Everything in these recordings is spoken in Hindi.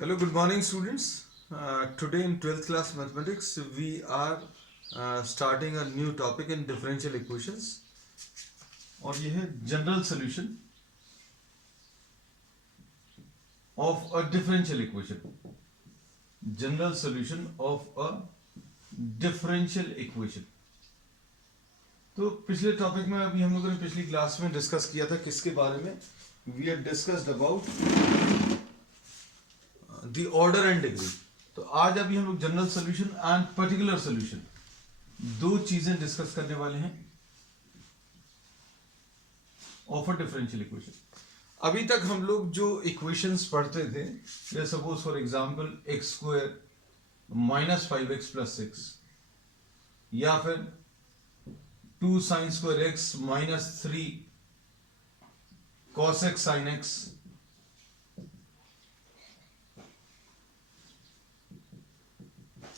Hello, good morning, students. Today in 12th class mathematics, we are starting a new topic in differential equations. और ये है general solution of a differential equation. General solution of a differential equation. तो पिछले टॉपिक में अभी हम लोगों ने पिछली क्लास में डिस्कस किया था किसके बारे में? We had discussed about the order and degree. तो आज अभी हम लोग general solution and particular solution दो चीजें डिस्कस करने वाले हैं ऑफ अ डिफरेंशियल इक्वेशन. अभी तक हम लोग जो इक्वेशंस पढ़ते थे, जैसे suppose for example x square minus 5x plus 6, या फिर 2 sign square x minus 3 cos x sine x,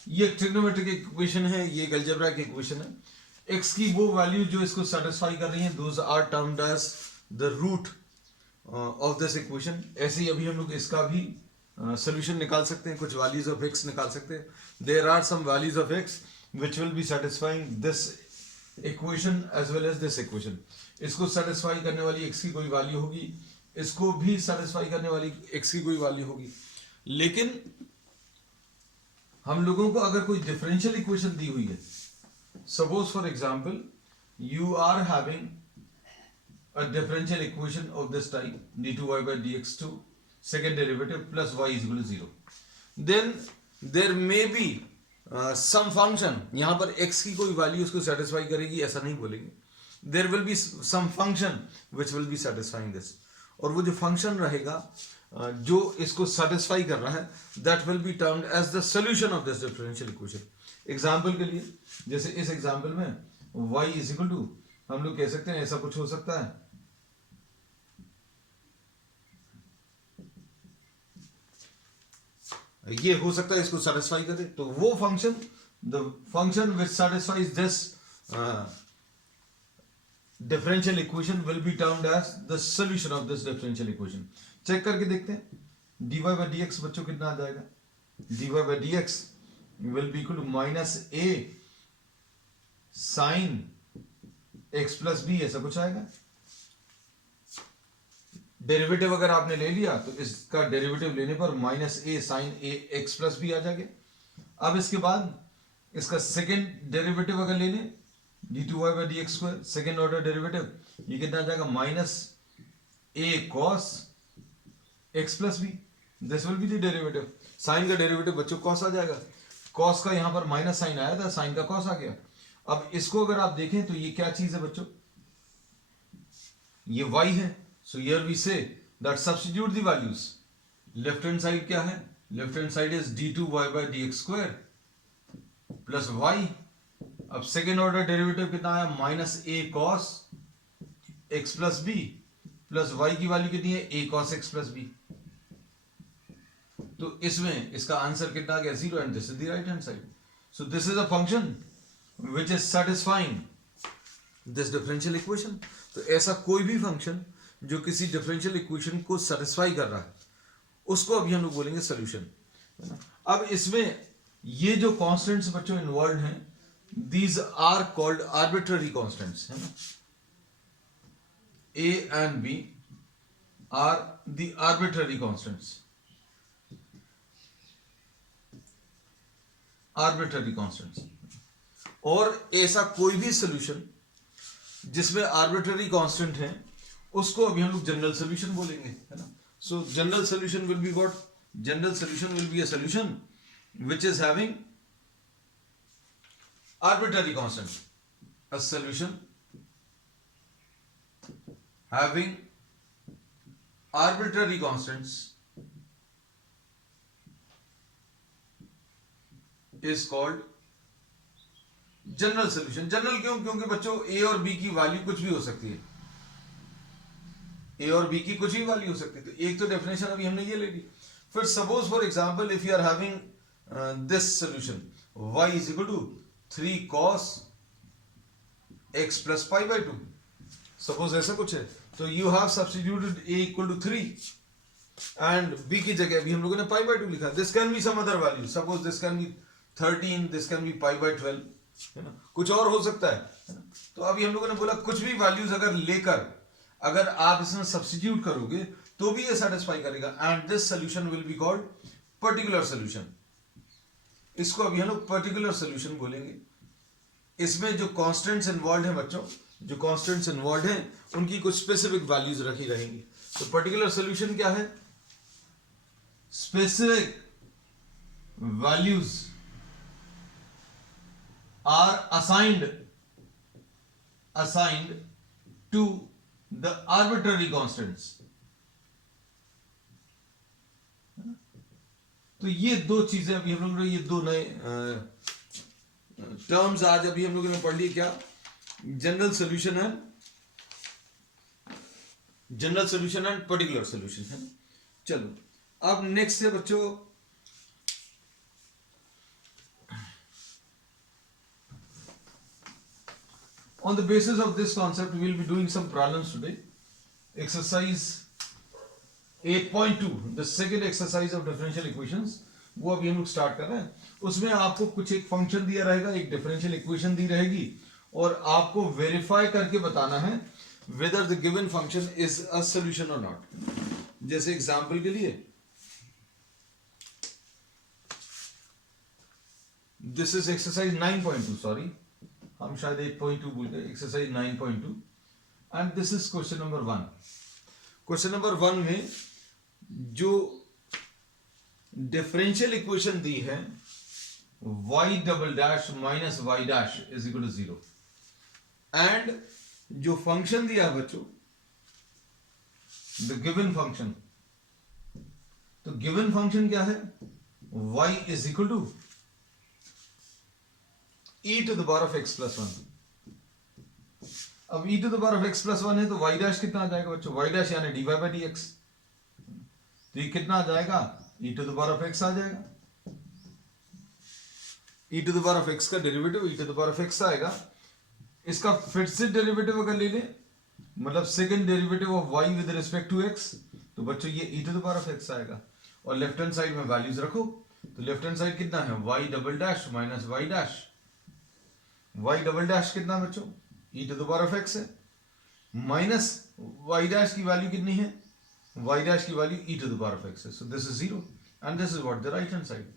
ये ट्रिग्नोमेट्रिक इक्वेशन है, ये एक अलजेब्रिक इक्वेशन है. x की वो वैल्यू जो इसको सेटिस्फाई कर रही है, those are termed as the root of this equation. ऐसे ही अभी हम लोग इसका भी सोल्यूशन निकाल सकते हैं, कुछ वैल्यूज ऑफ x निकाल सकते हैं. There are some values of x which will be satisfying this equation as well as this equation. इसको सेटिस्फाई करने वाली x की कोई वैल्यू होगी, इसको भी सेटिस्फाई करने वाली x की कोई वैल्यू होगी. लेकिन हम लोगों को अगर कोई डिफरेंशियल इक्वेशन दी हुई है, suppose for example you are having a differential equation of this type d2y by dx2 second derivative plus y is equal to 0, then there may be some function. यहां पर x की कोई वैल्यू उसको सेटिस्फाई करेगी ऐसा नहीं बोलेंगे. There will be some function which will be satisfying this, और वो जो फंक्शन रहेगा जो इसको सेटिस्फाई कर रहा है, that will be termed as the solution of this differential equation. Example के लिए, जैसे इस एग्जांपल में y इज इक्वल टू, हम लोग कह सकते हैं ऐसा कुछ हो सकता है, ये हो सकता है इसको सेटिस्फाई करे, तो वो function, the function which satisfies this differential equation will be termed as the solution of this differential equation. Check करके देखते हैं. dy by dx बच्चों कितना आ जाएगा? dy by dx will be equal to minus a sin x plus b, ऐसा कुछ आएगा. डेरिवेटिव अगर आपने ले लिया तो इसका डेरिवेटिव लेने पर माइनस ए साइन ए एक्स प्लस बी आ जाएगा. अब इसके बाद इसका सेकेंड डेरिवेटिव अगर ले लें, d2y by dx square second order derivative, ये कितना आ जाएगा? Minus A cos x plus B, this will be the derivative. Sine का डेरिवेटिव बच्चों कॉस आ जाएगा. कॉस का यहां पर माइनस साइन आया था, साइन का कॉस आ गया. अब इसको अगर आप देखें तो ये क्या चीज है बच्चों? ये y है. So here we say that substitute the values. Left hand side क्या है? Left hand side is d2y by dx square plus y. अब सेकेंड ऑर्डर डेरिवेटिव कितना आया? माइनस ए cos x plus b plus y की वैल्यू कितनी है? a cos x plus b. तो इसमें इसका आंसर कितना आ गया? 0. And this is the right hand side. So this is a function which is satisfying this differential equation. तो ऐसा कोई भी फंक्शन जो किसी डिफरेंशियल इक्वेशन को सेटिस्फाई कर रहा है, उसको अभी हम लोग बोलेंगे सोल्यूशन. अब इसमें ये जो कांस्टेंट्स बच्चों इन्वॉल्व हैं, these are called arbitrary constants, है ना. A and B are the arbitrary constants. Arbitrary constants. और ऐसा कोई भी सोल्यूशन जिसमें आर्बिट्ररी कांस्टेंट है, उसको अभी हम लोग जनरल सोल्यूशन बोलेंगे, है ना. सो general solution will be what? General solution will be a solution which is having arbitrary constant. A solution having arbitrary constants is called general solution. General क्यों? क्योंकि बच्चों a और b की वैल्यू कुछ भी हो सकती है. a और b की कुछ भी वैल्यू हो सकती है. तो एक तो डेफिनेशन अभी हमने ये ले ली. फिर suppose for example if you are having this solution y is equal to 3 cos x plus pi by 2, suppose ऐसा कुछ है, तो you have substituted a equal to 3 and B की जगह अभी हम लोगों ने पाई बाय 2 लिखा. This can be some other value, suppose this can be 13, this can be pi by 12, है ना, कुछ और हो सकता है ना. तो अभी हम लोगों ने बोला कुछ भी वैल्यूज अगर लेकर अगर आप इसमें सब्स्टिट्यूट करोगे तो भी ये सेटिस्फाई करेगा, and this solution will be called particular solution. इसको अभी हम लोग पर्टिकुलर सोल्यूशन बोलेंगे. इसमें जो कांस्टेंट्स इन्वॉल्व हैं बच्चों, जो कांस्टेंट्स इन्वॉल्व हैं उनकी कुछ स्पेसिफिक वैल्यूज रखी रहेंगी. तो पर्टिकुलर सोल्यूशन क्या है? Specific values are assigned to the arbitrary constants. तो ये दो चीजें अभी हम लोग ने, ये दो नए टर्म्स आज अभी हम लोगों ने पढ़ ली. क्या? General solution and particular solution है. चलो अब नेक्स्ट है बच्चों, on the basis of this concept we will be doing some problems today. Exercise 8.2, the second exercise of differential equations, वो अभी हम लोग स्टार्ट कर रहे हैं. उसमें आपको कुछ एक फंक्शन दिया रहेगा, एक डिफरेंशियल इक्वेशन दी रहेगी, और आपको वेरीफाई करके बताना है whether the given function is a solution or not. जैसे एग्जांपल के लिए दिस इज एक्सरसाइज 9.2, सॉरी हम शायद 8.2 भूल गए, exercise 9.2, and this is question number 1. Question number 1 में जो डिफरेंशियल इक्वेशन दी है y double dash minus Y dash is equal to 0, and जो फंक्शन दिया है बच्चों, द गिवन फंक्शन, तो गिवन फंक्शन क्या है? y is equal to e to the power of x plus 1. अब e to the power of x plus 1 है तो y डैश कितना आ जाएगा बच्चों? y डैश यानी dy by dx. तो ये कितना आ जाएगा? e to the power of x आ जाएगा. e to the power of x का derivative e to the power of x आएगा. इसका फिर से डेरिवेटिव अगर ले लें, मतलब second derivative of y with respect to x, तो बच्चों ये e to the power of x आएगा. और लेफ्ट हैंड साइड में वैल्यूज रखो, तो लेफ्ट हैंड साइड कितना है? y double dash minus Y dash. y double dash कितना बच्चों? e to the power of x है, माइनस y डैश की वैल्यू कितनी है? y डैश की value e to the power of x है. So this is 0 and this is what the right hand side.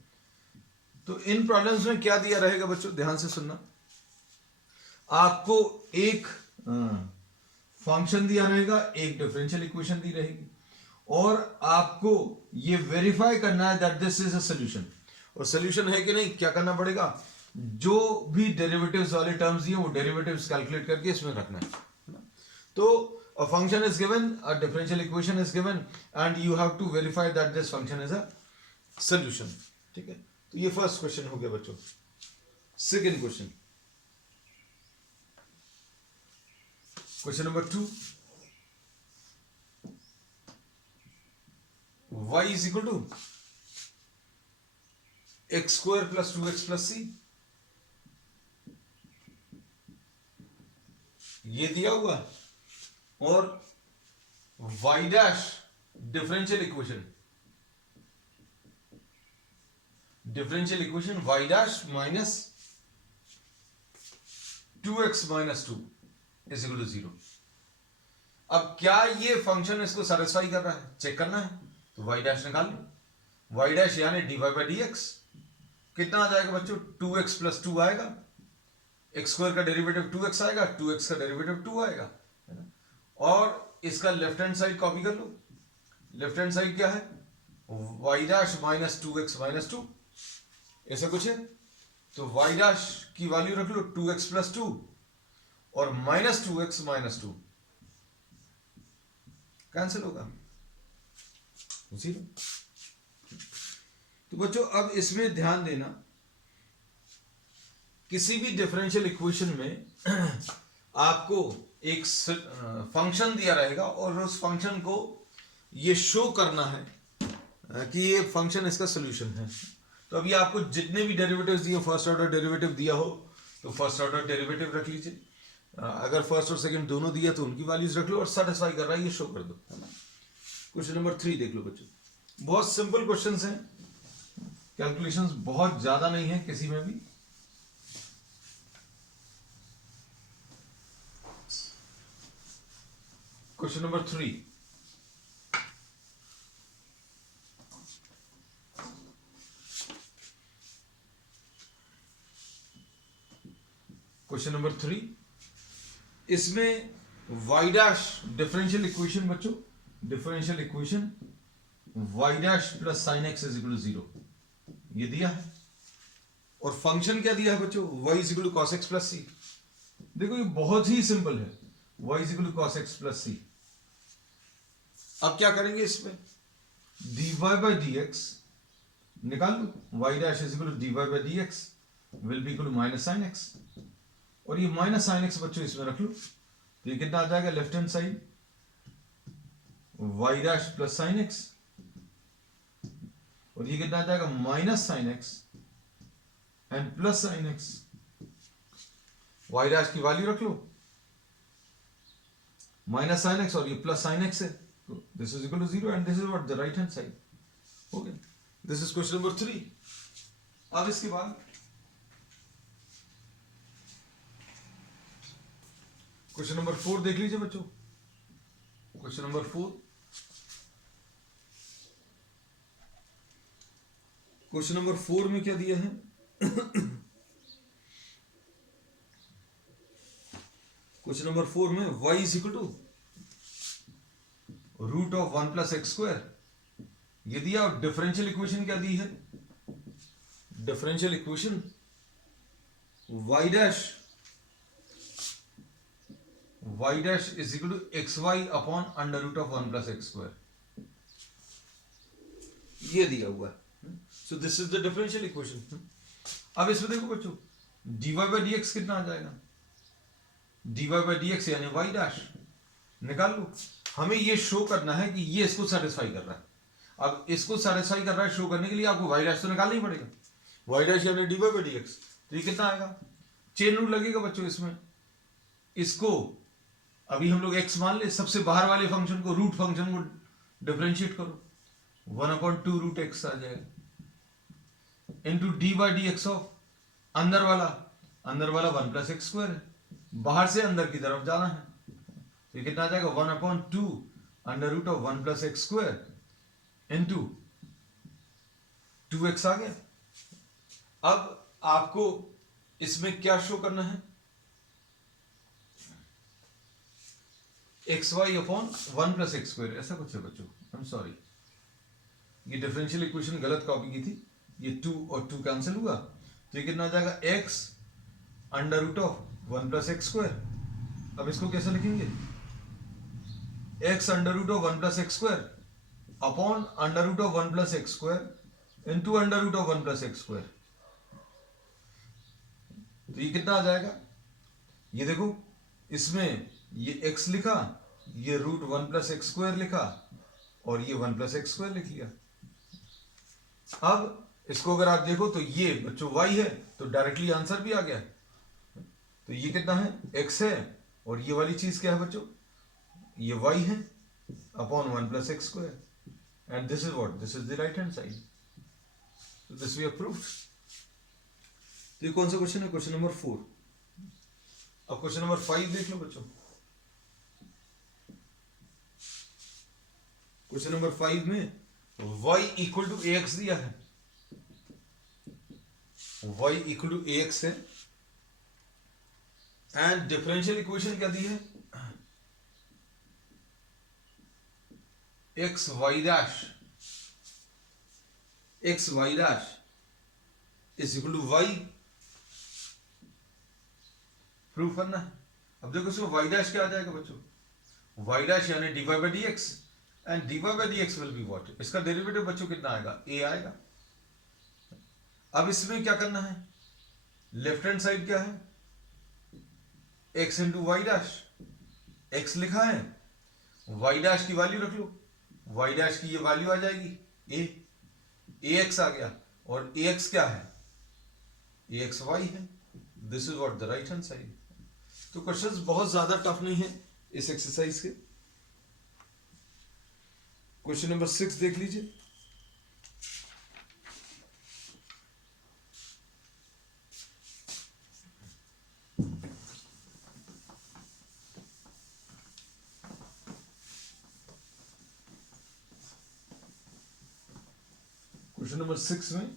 तो इन प्रॉब्लम्स में क्या दिया रहेगा बच्चों? ध्यान से सुनना. आपको एक फंक्शन दिया रहेगा, एक डिफरेंशियल इक्वेशन दी रहेगी, और आपको ये वेरीफाई करना है that this is a solution. और सॉल्यूशन है कि नहीं, क्या करना पड़ेगा? जो भी डेरिवेटिव्स वाले टर्म्स दिए वो डेरिवेटिव्स कैलकुलेट करके इसमें रखना है. तो a function is given, a differential equation is given, and you have to verify that this function is a solution. ठीक है, तो ये फर्स्ट क्वेश्चन हो गया बच्चों. Second question, question number 2, y is equal to x square plus 2x plus c. ये दिया हुआ, और y dash differential equation y dash minus 2x minus 2 is equal to 0. अब क्या ये फंक्शन इसको सेटिस्फाई कर रहा है? चेक करना है, तो y डैश निकाल लो. y डैश यानी dy by dx कितना आ जाएगा बच्चों? 2x प्लस 2 आएगा, x स्क्वायर का डेरिवेटिव 2x आएगा, 2x का डेरिवेटिव 2 आएगा, है ना. और इसका लेफ्ट हैंड साइड कॉपी कर लो. लेफ्ट हैंड साइड क्या है? y dash minus 2x minus 2, ऐसा कुछ है. तो y डैश की वैल्यू रख लो 2x प्लस 2 और माइनस 2x माइनस 2, कैंसिल होगा 0. तो बच्चों अब इसमें ध्यान देना, किसी भी डिफरेंशियल इक्वेशन में आपको एक फंक्शन दिया रहेगा और उस फंक्शन को ये शो करना है कि ये फंक्शन इसका सोल्यूशन है. तो अभी आपको जितने भी डेरिवेटिव्स दिए, फर्स्ट ऑर्डर डेरिवेटिव दिया हो तो फर्स्ट ऑर्डर डेरिवेटिव रख लीजिए. अगर फर्स्ट और सेकंड दोनों दिया तो उनकी वैल्यूज रख लो, और सेटिस्फाई कर रहा है ये शो कर दो, है ना. क्वेश्चन नंबर 3 देख लो बच्चों, बहुत सिंपल क्वेश्चंस हैं, कैलकुलेशंस बहुत ज्यादा नहीं है किसी में भी। क्वेश्चन नंबर 3, क्वेश्चन नंबर 3, इसमें y डैश डिफरेंशियल इक्वेशन बच्चों, differential equation y dash plus sine X is equal to 0 ये दिया है, और फंक्शन क्या दिया है बच्चों, y is equal to cos x plus c. देखो ये बहुत ही सिंपल है, y is equal to cos x plus c. अब क्या करेंगे, इसमें dy बाई dx निकाल लो, y dash is equal to dy by dx will be equal to minus sine x, और ये माइनस साइन एक्स बच्चों इसमें रख लो, तो ये कितना आ जाएगा, left hand side y dash plus sine x, और ये कितना आ जाएगा, minus sine x and plus sine x. y dash की वैल्यू रख लो, माइनस साइन एक्स और ये प्लस साइन एक्स है, तो this is equal to 0 and this is what the right hand side. Okay, this is question number 3। अब इसके बाद क्वेश्चन नंबर 4 देख लीजिए बच्चों। क्वेश्चन नंबर 4, क्वेश्चन नंबर 4 में क्या दिया है क्वेश्चन नंबर 4 में y is equal to root of 1 plus X square ये दिया, और डिफरेंशियल इक्वेशन क्या दी है, differential equation y dash is equal to X Y upon under root of 1 plus X square ये दिया हुआ है। So this is the differential equation. अब इसमें देखो बच्चों, dy बाई dx कितना आ जाएगा, dy बाई dx यानी y डैश निकाल लो। हमें ये शो करना है कि ये इसको सेटिस्फाई कर रहा है। अब इसको सेटिस्फाई कर रहा है शो करने के लिए आपको y डैश तो निकालना ही पड़ेगा, y डैश यानी dy बाई dx, तो ये कितना आएगा, चेन रूल लगेगा बच्चों इसमें। इसको अभी हम लोग x मान ले, सबसे बाहर वाले फंक्शन को, रूट फंक्शन को डिफरेंशिएट करो, 1/2 रूट एक्स आ जाएगा into d by d x of अंदर वाला 1 प्लस एक्स स्क्वायर है, बाहर से अंदर की तरफ जाना है, तो ये कितना आ जाएगा, 1/2 under root of 1 plus X square into 2x आ गया। अब आपको इसमें क्या शो करना है, X Y upon 1 plus X square, ऐसा कुछ है बच्चों, आई एम सॉरी, ये डिफरेंशियल इक्वेशन गलत कॉपी की थी, ये 2 और 2 कैंसिल हुआ, तो ये कितना आ जाएगा, x under root of 1 plus X square. अब इसको कैसे लिखेंगे, x under root of 1 plus X square upon under root of 1 plus X square into under root of 1 plus X square, तो ये कितना आ जाएगा, ये देखो इसमें ये x लिखा, ये रूट 1 प्लस एक्स स्क्वायर लिखा, और ये 1 प्लस एक्स स्क्वायर लिख लिया। अब इसको अगर आप देखो तो ये बच्चों y है, तो डायरेक्टली आंसर भी आ गया, तो ये कितना है, x है, और ये वाली चीज क्या है बच्चों, ये y है upon 1 plus X square, and this is what, this is the right hand side, so this we have proved। तो ये कौन सा क्वेश्चन है, क्वेश्चन नंबर 4। अब क्वेश्चन नंबर 5 देख लो बच्चों। क्वेश्चन नंबर 5 में y इक्वल टू ax दिया है, y इक्वल टू ax है, एंड डिफरेंशियल इक्वेशन क्या दी है, x y dash is equal to y, proof करना है। अब देखो इसमें y डैश क्या आ जाएगा बच्चों, y डैश यानी dy by dx, and dy by dx will be what, इसका डेरिवेटिव बच्चों कितना आएगा, a आएगा। अब इसमें क्या करना है, लेफ्ट हैंड साइड क्या है, x into Y dash, x लिखा है, y डैश की वैल्यू रख लो, y डैश की ये वैल्यू आ जाएगी ax आ गया, और ax क्या है, ax y है, this is what the right hand side. तो क्वेश्चंस बहुत ज्यादा टफ नहीं है इस एक्सरसाइज के। क्वेश्चन नंबर 6 देख लीजिए। क्वेश्चन नंबर 6 में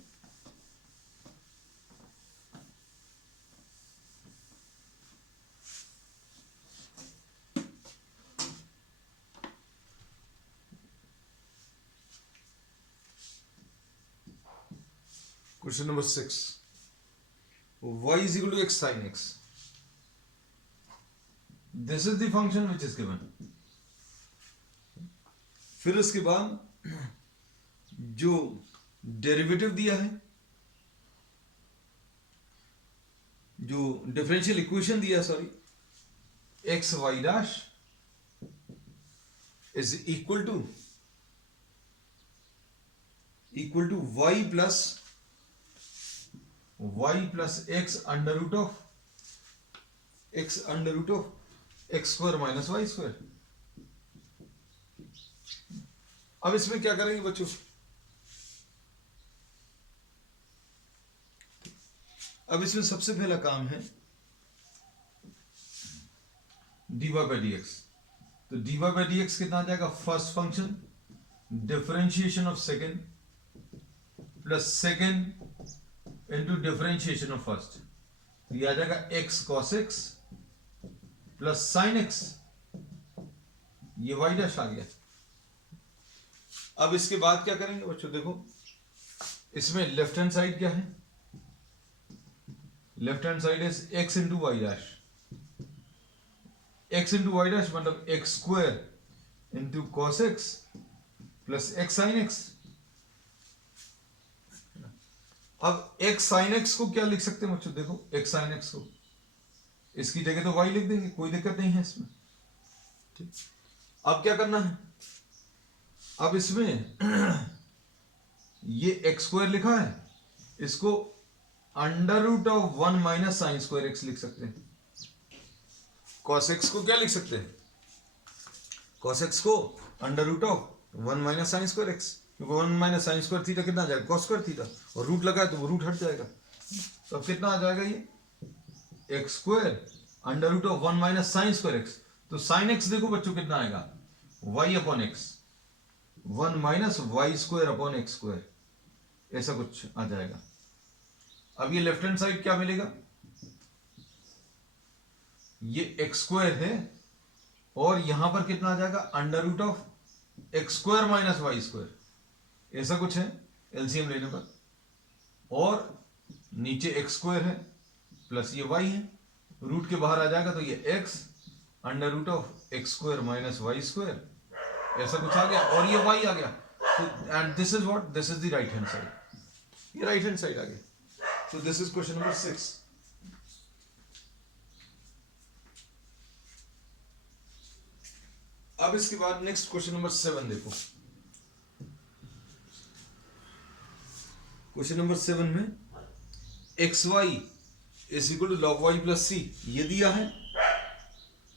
question number 6, y is equal to x sin x. This is the function which is given. फिर उसके बाद जो डेरिवेटिव दिया है, जो डिफरेंशियल इक्वेशन दिया, sorry, X Y dash is equal to Y plus X under root of X square minus Y square. अब इसमें क्या करेंगे बच्चों? अब इसमें सबसे पहला काम है dy बाई डी एक्स। तो dy बाई डी एक्स कितना आ जाएगा? First function differentiation of second plus second into differentiation of first, तो ये आ जाएगा x cos x plus sine x, ये y डैश आ गया। अब इसके बाद क्या करेंगे बच्चों? देखो इसमें लेफ्ट हैंड साइड क्या है? Left hand side is x into Y dash. x into Y dash मतलब x square into cos x plus x sine X. अब x साइन एक्स को क्या लिख सकते हैं बच्चों? देखो x साइन एक्स को इसकी जगह तो y लिख देंगे, कोई दिक्कत नहीं है इसमें, ठीक। अब क्या करना है? अब इसमें ये एक्स स्क्वायर लिखा है, इसको under root of 1 minus sine square X लिख सकते हैं। कॉस एक्स को क्या लिख सकते हैं? कॉस एक्स को under root of 1 minus sine square X, क्योंकि 1 माइनस साइन स्क्वायर थीटा कितना आ जाएगा? कॉस स्क्वायर थीटा, और रूट लगा है तो वो रूट हट जाएगा। तो अब कितना आ जाएगा? ये X square under root of 1 minus sine square X. तो साइन एक्स देखो बच्चों कितना आएगा? Y upon X, 1 minus Y square upon X square, ऐसा कुछ आ जाएगा। अब ये लेफ्ट हैंड साइड क्या मिलेगा? ये एक्स स्क्वायर है और यहां पर कितना आ जाएगा? Under root of X square minus Y square, ऐसा कुछ है एलसीएम लेने पर। और नीचे एक्स स्क्वायर है प्लस ये वाई है, रूट के बाहर आ जाएगा तो ये X under root of X square minus Y square, ऐसा कुछ आ गया, और ये y आ गया। And this is what? This is the right hand side, ये राइट हैंड साइड आ गया। So this is question number 6। अब इसके बाद नेक्स्ट क्वेश्चन नंबर 7 देखो। क्वेश्चन नंबर 7 में x y is equal to log y plus c ये दिया है,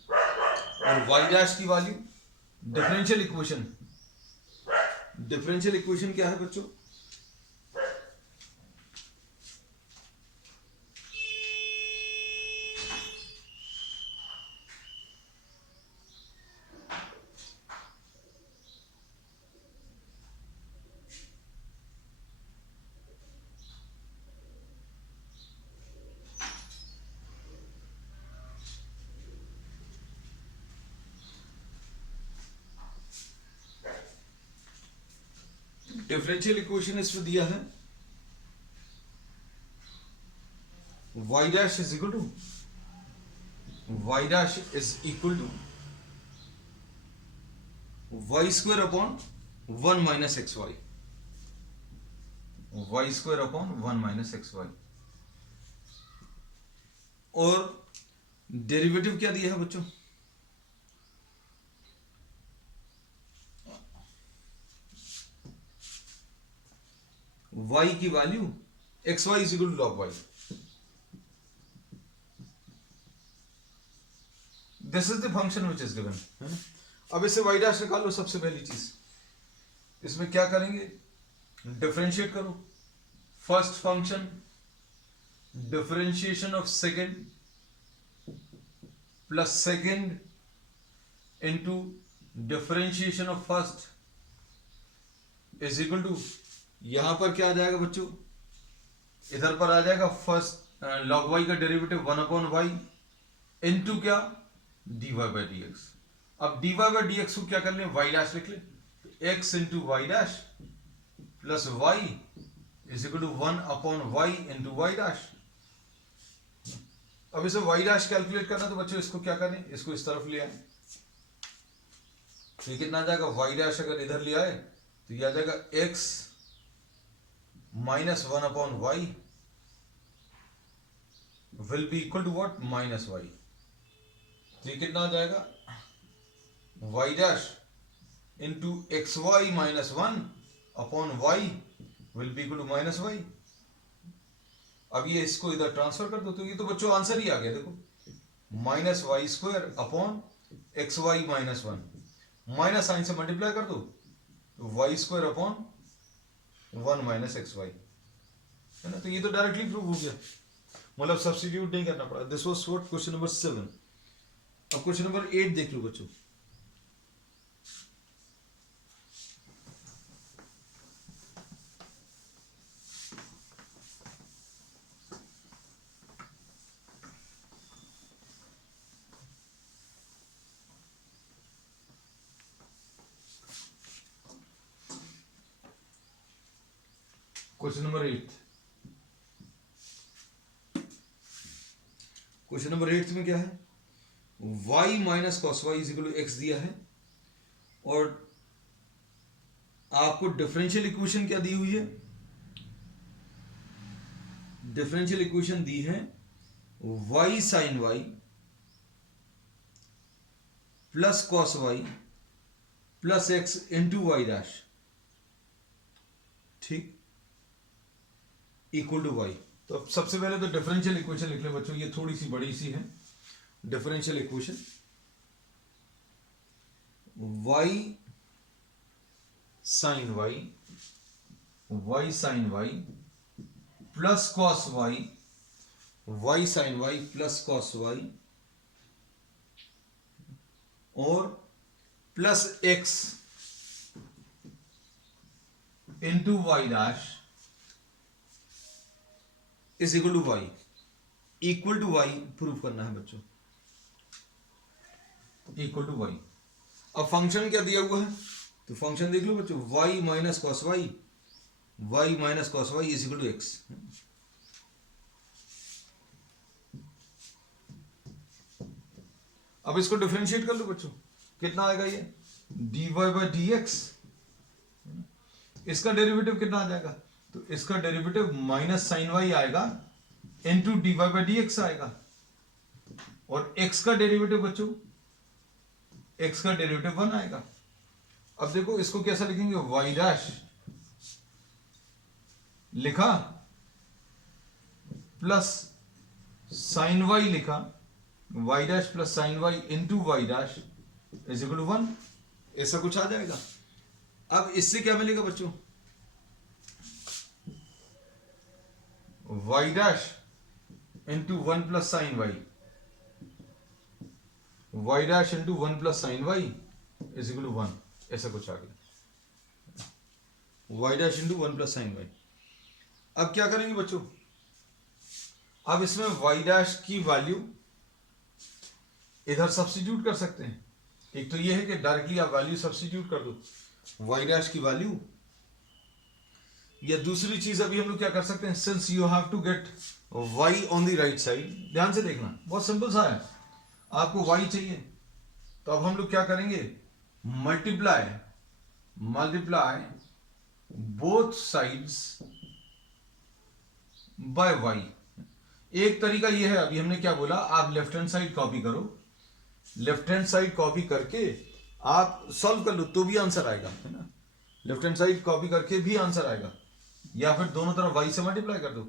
और वाई डैश की वैल्यू डिफरेंशियल इक्वेशन क्या है बच्चों? डिफरेंशियल इक्वेशन इसमें दिया है y dash is equal to y square upon 1 minus x y, y square upon 1 minus x y. और डेरिवेटिव क्या दिया है बच्चों? y की value x y is equal to log y. This is the function which is given. अब इसे y डैश निकाल लो सबसे पहली चीज। इसमें क्या करेंगे, डिफरेंशिएट करो first function, differentiation of second plus second into differentiation of first is equal to, यहां पर क्या आ जाएगा बच्चों, इधर पर आ जाएगा फर्स्ट log y का डेरिवेटिव 1/y इनटू क्या, dy बाई डी एक्स। अब dy बाई डी एक्स को क्या कर ले, y डैश लिख ले, x into Y dash plus y is equal to 1/y into Y dash. अब इसे y डैश कैलकुलेट करना, तो बच्चों इसको क्या करें, इसको इस तरफ ले आए, तो ये कितना आ जाएगा, y डैश अगर इधर ले आए तो ये आ जाएगा x minus 1/y will be equal to what, minus y। तो ये कितना आ जाएगा, y dash into x y minus 1/y will be equal to minus y। अब ये इसको इधर ट्रांसफर कर दो, तो ये तो बच्चों आंसर ही आ गया, देखो minus Y square upon x y minus 1, minus sign से मल्टीप्लाई कर दो तो y square upon 1 minus x y, है ना। तो ये तो डायरेक्टली प्रूव हो गया, मतलब सब्स्टिट्यूट नहीं करना पड़ा। This was what question number 7। अब क्वेश्चन नंबर 8 देख लो बच्चों। क्वेश्चन नंबर 8, क्वेश्चन नंबर 8 में क्या है, y minus cos y is equal to x दिया है, और आपको डिफरेंशियल इक्वेशन क्या दी हुई है, डिफरेंशियल इक्वेशन दी है y sine y plus cos y plus x into Y dash, ठीक, इक्वल टू y। तो अब सबसे पहले तो डिफरेंशियल इक्वेशन लिख ले बच्चों, ये थोड़ी सी बड़ी सी है differential equation, y sine y plus cos y sine y plus cos y और plus x into Y dash is equal to y, equal to y prove करना है बच्चों, इक्वल टू वाई। अब फंक्शन क्या दिया हुआ है, तो फंक्शन देख लो बच्चों, y minus cos y is equal to x. अब इसको डिफरेंशिएट कर लो बच्चों, कितना आएगा ये, dy बाई डी एक्स, इसका डेरिवेटिव कितना आ जाएगा, तो इसका डेरिवेटिव माइनस साइन वाई आएगा into d y by d x आएगा, और x का डेरिवेटिव बच्चों, x का डेरिवेटिव 1 आएगा। अब देखो इसको कैसा लिखेंगे, y डैश लिखा प्लस साइन y लिखा, y dash plus sine y into Y dash is equal to 1, ऐसा कुछ आ जाएगा। अब इससे क्या मिलेगा बच्चों, y dash into 1 plus sine y dash into 1 plus sine y is equal to 1, ऐसा कुछ आ गया, y dash into 1 plus sine y। अब क्या करेंगे बच्चों, अब इसमें y डैश की वैल्यू इधर सब्स्टिट्यूट कर सकते हैं। एक तो ये है कि डायरेक्टली आप वैल्यू सब्स्टिट्यूट कर दो y डैश की वैल्यू, या दूसरी चीज अभी हम लोग क्या कर सकते हैं, since you have to get y on the right side, ध्यान से देखना बहुत सिंपल सा है, आपको y चाहिए तो अब हम लोग क्या करेंगे, multiply both sides by y। एक तरीका ये है, अभी हमने क्या बोला, आप लेफ्ट हैंड साइड कॉपी करो, लेफ्ट हैंड साइड कॉपी करके आप सॉल्व कर लो तो भी आंसर आएगा, है ना, लेफ्ट हैंड साइड कॉपी करके भी आंसर आएगा, या फिर दोनों तरफ y से मल्टीप्लाई कर दो।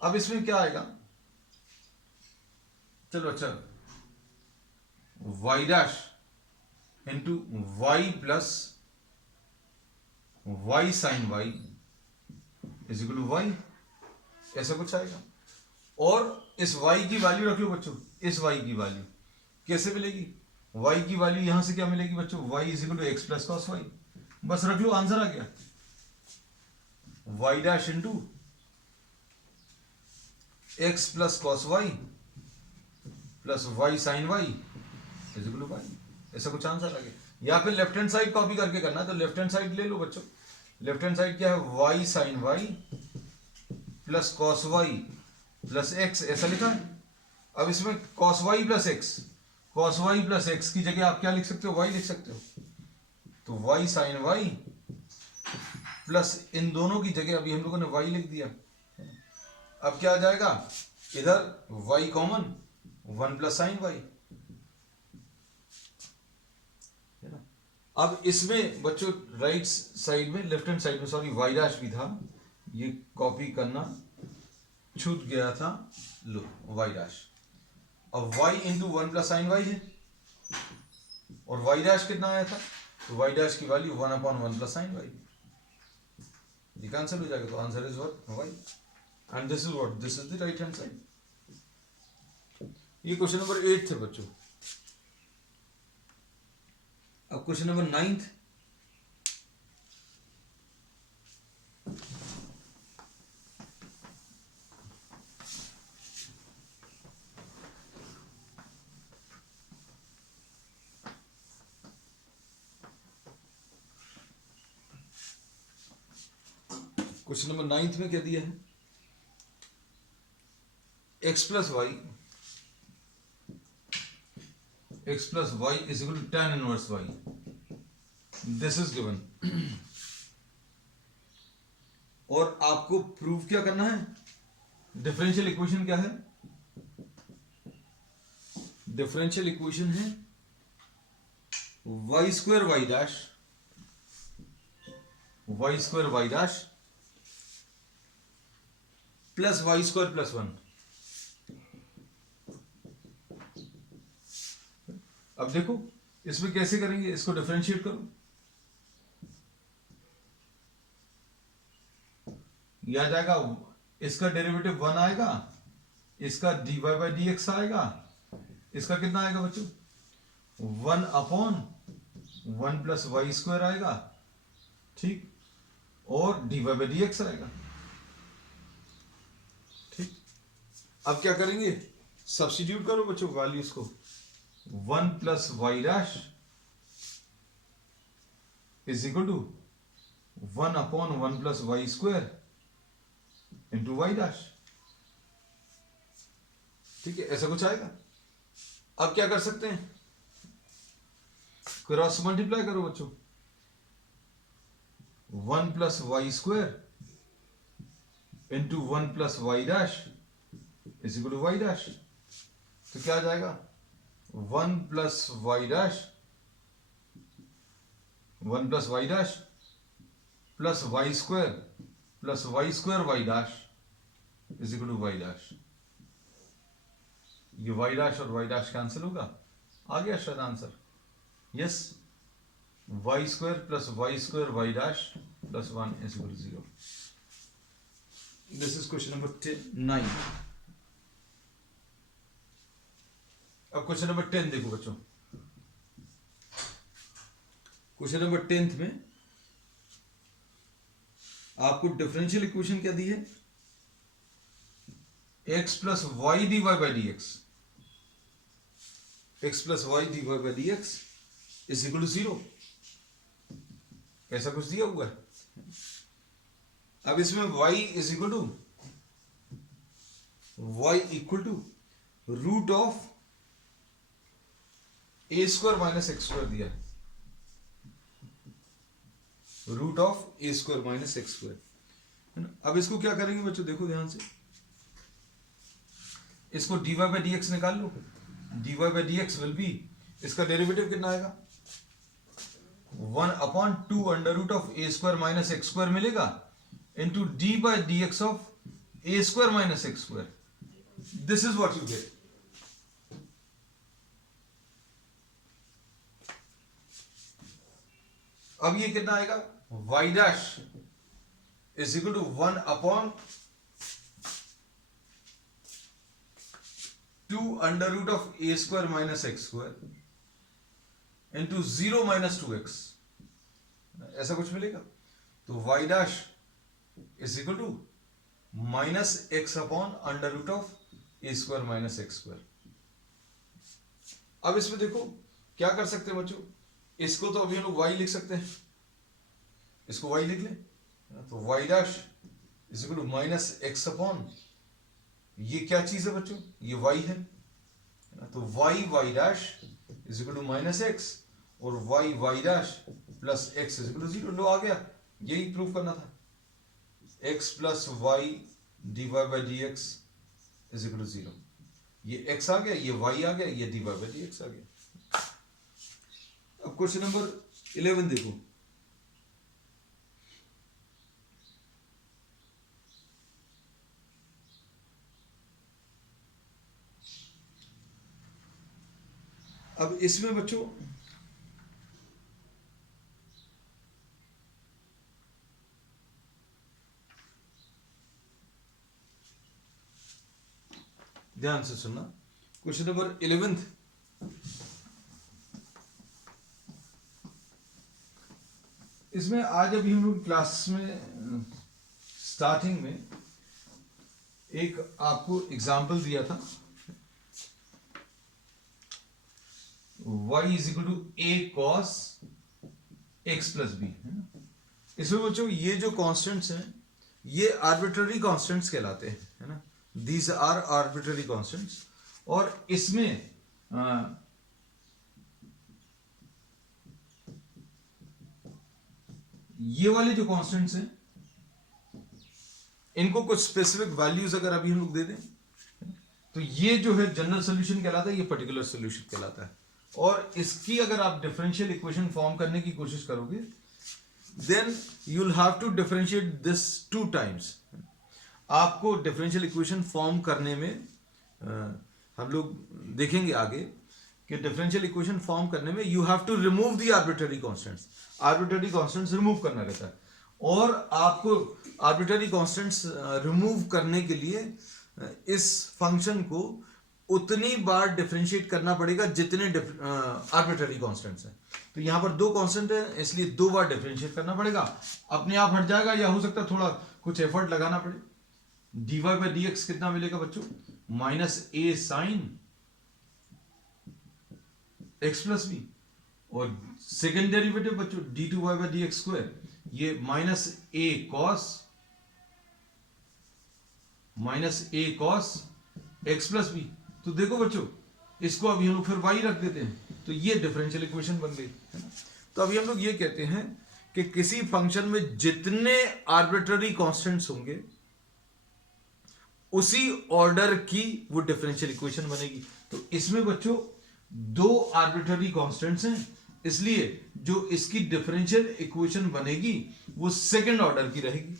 अब इसमें क्या आएगा, चलो अच्छा, y dash into y plus y sine y is equal to y, ऐसा कुछ आएगा। और इस y की वैल्यू रख लो बच्चों, इस y की वैल्यू कैसे मिलेगी, y की वैल्यू यहां से क्या मिलेगी बच्चों, y is equal to x plus cos y, बस रख लो, आंसर आ गया, y dash into x plus cos y plus y sine y is equal to y, ऐसा कुछ आंसर आ गया। या फिर लेफ्ट हैंड साइड कॉपी करके करना है तो लेफ्ट हैंड साइड ले लो बच्चों, लेफ्ट हैंड साइड क्या है, y sine y plus cos y plus x, ऐसा लिखा है। अब इसमें cos y plus x, cos y plus x की जगह आप क्या लिख सकते हो, वाई लिख सकते हो, तो वाई साइन वाई प्लस इन दोनों की जगह अभी हम लोगों ने वाई लिख दिया। अब क्या आ जाएगा, इधर y common, one plus sine y, है ना। अब इसमें बच्चों राइट साइड में, लेफ्ट हैंड साइड में सॉरी वाई डैश भी था, ये कॉपी करना छूट गया था, लो वाई डैश। अब y into one plus sine y है और y डैश कितना आया था, तो y डैश की value one upon one plus sine y, ये कैंसिल हो जाएगा, तो answer is what, y, and this is what, this is the right hand side. ये क्वेश्चन नंबर 8 थे बच्चों। अब क्वेश्चन नंबर 9, क्वेश्चन नंबर 9 में क्या दिया है, x plus y is equal to tan inverse y, this is given. और आपको प्रूव क्या करना है, डिफरेंशियल इक्वेशन क्या है, डिफरेंशियल इक्वेशन है y square y dash plus y square plus one. अब देखो इसमें कैसे करेंगे, इसको डिफरेंशिएट करो, ये आ जाएगा, इसका डेरिवेटिव 1 आएगा, इसका dy बाई डी एक्स आएगा, इसका कितना आएगा बच्चों, 1 upon one plus y square आएगा, ठीक, और dy बाई डी एक्स आएगा, ठीक। अब क्या करेंगे, सब्स्टिट्यूट करो बच्चों वैल्यूज को, 1 plus y dash is equal to 1 upon one plus y square into Y dash, ठीक है, ऐसा कुछ आएगा। अब क्या कर सकते हैं, क्रॉस मल्टीप्लाई करो बच्चों, 1 plus y square into one plus y dash is equal to y dash, तो क्या आ जाएगा, 1 plus y dash plus y square y dash is equal to y dash. ये वाई डैश और वाई डैश कैंसिल होगा, आ गया शायद answer, yes, y square y dash plus 1 is equal to 0। This is question number 9। अब क्वेश्चन नंबर 10 देखो बच्चों, क्वेश्चन नंबर 10 में आपको डिफरेंशियल इक्वेशन क्या दी है, x plus y d y by d x, x plus y d y by d x is equal to 0, ऐसा कुछ दिया हुआ है। अब इसमें y is equal to root of a square minus x square दिया है, root of a square minus x square, है ना। अब इसको क्या करेंगे बच्चों, देखो ध्यान से, इसको dy बाई डी एक्स निकाल लो, dy by d x will be, इसका डेरिवेटिव कितना आएगा, 1 upon 2 under root of a square minus x square मिलेगा into d by d x of a square minus x square, this is what you get. अब ये कितना आएगा, y dash is equal to 1 upon 2 under root of a square minus x square into 0 minus 2x, ऐसा कुछ मिलेगा। तो y dash is equal to minus x upon under root of a square minus x square. अब इसमें देखो क्या कर सकते हैं बच्चों, इसको तो अभी हम लोग y लिख सकते हैं, इसको y लिख लें, तो y dash is equal to minus x upon, ये क्या चीज है बच्चों, ये y है, तो y dash is equal to minus x और y dash plus x is equal to 0। लो आ गया, यही प्रूव करना था। x plus y d y by d x is equal to 0, ये x आ गया, ये y आ गया, ये d y by d x आ गया। अब क्वेश्चन नंबर 11 देखो, अब इसमें बच्चों ध्यान से सुनना, क्वेश्चन नंबर 11 इसमें आज अभी हम लोग क्लास में स्टार्टिंग में एक आपको एग्जाम्पल दिया था, y is equal to a cos x plus b, है ना। इसमें बच्चों ये जो कॉन्स्टेंट्स हैं ये आर्बिट्ररी कॉन्स्टेंट्स कहलाते हैं, है ना, दीज आर आर्बिट्ररी कॉन्स्टेंट्स। और इसमें ये वाले जो कॉन्स्टेंट्स हैं इनको कुछ स्पेसिफिक वैल्यूज अगर अभी हम लोग दे दें तो ये जो है जनरल सॉल्यूशन कहलाता है, ये पर्टिकुलर सॉल्यूशन कहलाता है। और इसकी अगर आप डिफरेंशियल इक्वेशन फॉर्म करने की कोशिश करोगे then you will have to differentiate this 2 times. आपको डिफरेंशियल इक्वेशन फॉर्म करने में हम लोग देखेंगे आगे कि डिफरेंशियल इक्वेशन फॉर्म करने में you have to remove the arbitrary constants, arbitrary constants remove करना रहता है। और आपको आर्बिट्ररी कांस्टेंट्स रिमूव करने के लिए इस फंक्शन को उतनी बार डिफरेंशिएट करना पड़ेगा जितने आर्बिट्ररी कांस्टेंट्स हैं। तो यहां पर 2 कांस्टेंट है इसलिए 2 बार डिफरेंशिएट करना पड़ेगा, अपने आप हट जाएगा या हो सकता है थोड़ा कुछ एफर्ट लगाना पड़े। dy बाई डी एक्स कितना मिलेगा बच्चों, माइनस ए साइन एक्स प्लस बी, और सेकेंड डेरिवेटिव बच्चों d2y by d x square, ये माइनस ए कॉस एक्स प्लस बी। तो देखो बच्चों इसको अभी हम लोग फिर y रख देते हैं तो ये डिफरेंशियल इक्वेशन बन गई, है ना। तो अभी हम लोग ये कहते हैं कि किसी फंक्शन में जितने आर्बिट्ररी कांस्टेंट्स होंगे उसी ऑर्डर की वो डिफरेंशियल इक्वेशन बनेगी। तो इसमें बच्चों 2 आर्बिट्ररी कांस्टेंट्स हैं, इसलिए जो इसकी डिफरेंशियल इक्वेशन बनेगी वो सेकंड ऑर्डर की रहेगी।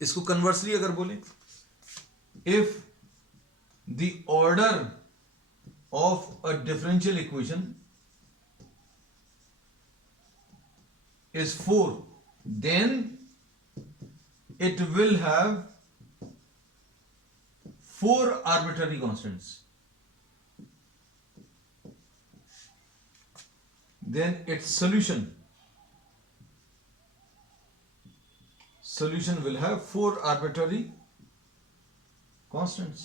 इसको कन्वर्सली अगर बोले, if the order of a differential equation is 4, then it will have 4 arbitrary constants. Then its solution will have 4 arbitrary constants.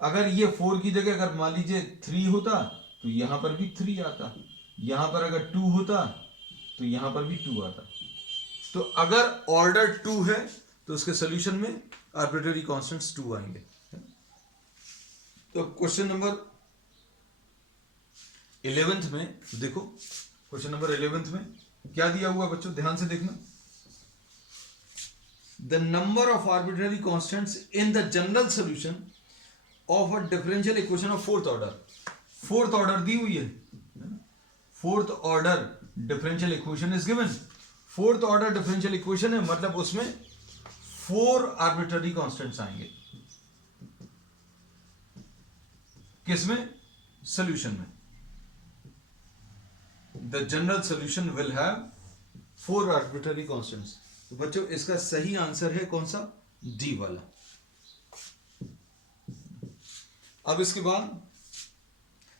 अगर ये 4 की जगह अगर मान लीजिए 3 होता तो यहां पर भी 3 आता, यहां पर अगर 2 होता तो यहां पर भी 2 आता। तो अगर ऑर्डर 2 है तो उसके सॉल्यूशन में आर्बिट्ररी कांस्टेंट्स 2 आएंगे। तो क्वेश्चन नंबर 11 में देखो, क्वेश्चन नंबर 11 में क्या दिया हुआ बच्चों, ध्यान से देखना। The number of arbitrary constants in the general solution of a differential equation of 4th order. 4th order दी हुई है, 4th order differential equation is given. 4th order differential equation है मतलब उसमें 4 आर्बिट्ररी कांस्टेंट्स आएंगे। किसमें, सॉल्यूशन में। the general solution will have 4 arbitrary constants. तो बच्चों इसका सही आंसर है कौन सा? डी वाला. अब इसके बाद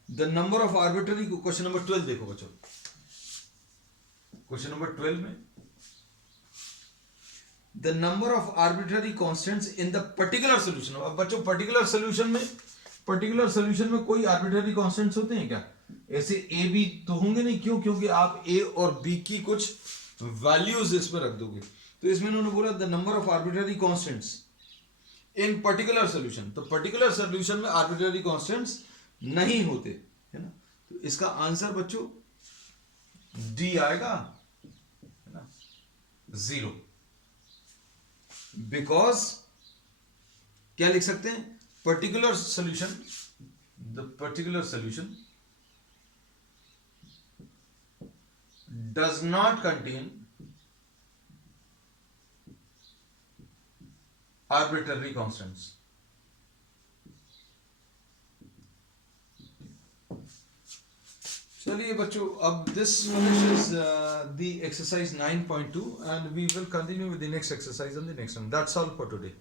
the number of arbitrary, question number 12 देखो बच्चों. क्वेश्चन नंबर 12 में the number of arbitrary constants in the particular solution. अब बच्चों पर्टिकुलर सोल्यूशन में कोई आर्बिट्ररी कॉन्स्टेंट्स होते हैं क्या? ऐसे ए बी तो होंगे नहीं. क्यों? क्योंकि आप ए और बी की कुछ वैल्यूज इस पर रख दोगे. तो इसमें उन्होंने बोला the number of arbitrary constants in particular solution. तो पर्टिकुलर सोल्यूशन में आर्बिट्ररी कॉन्स्टेंट्स नहीं होते, है ना. तो इसका आंसर बच्चों डी आएगा, है ना, 0. बिकॉज क्या लिख सकते हैं? Particular solution, the particular solution does not contain arbitrary constants. चलिए बच्चों, अब this finishes the exercise 9.2 and we will continue with the next exercise on the next one. That's all for today.